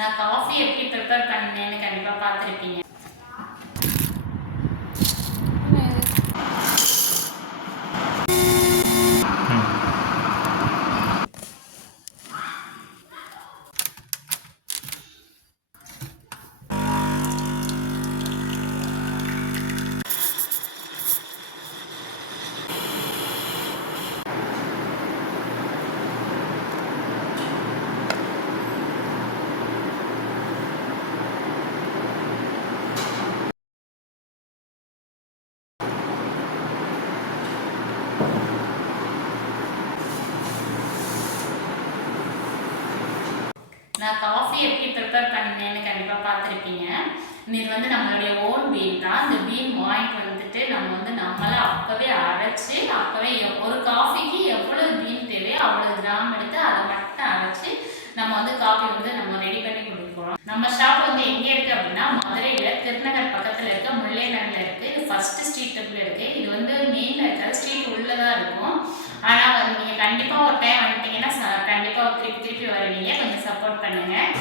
நான் காஃபி எப்படி ப்ரிப்பேர் பண்ணேன்னு கண்டிப்பாக பார்த்துருப்பீங்க. நான் காஃபி எப்படி ப்ரிப்பேர் பண்ணேன்னு கண்டிப்பாக பார்த்துருப்பீங்க. இது நம்மளுடைய ஓன் பீன் தான். இந்த பீன் வாங்கிட்டு வந்துட்டு நம்மளை அப்போவே அரைச்சி அப்போவே ஒரு காஃபிக்கு எவ்வளோ பீன் தேவையோ அவ்வளோ கிராம் எடுத்து அதை மட்டும் அரைச்சி நம்ம காஃபி நம்ம ரெடி பண்ணி கொடுக்குறோம். நம்ம ஷாப் எங்கே இருக்குது அப்படின்னா மதுரையில் திருநகர் பக்கத்தில் இருக்க முல்லை நகரில் இருக்குது. இது ஃபர்ஸ்ட் ஸ்ட்ரீட்டுக்குள்ளே இருக்குது. இது மெயினில் இருக்கிற ஸ்ட்ரீட் உள்ளே தான் இருக்கும். ஆனால் நீங்கள் கண்டிப்பாக ஒரு டைம் வந்துட்டீங்கன்னா கண்டிப்பாக திருப்பி வருவீங்க. கொஞ்சம் சப்போர்ட் பண்ணுங்கள்.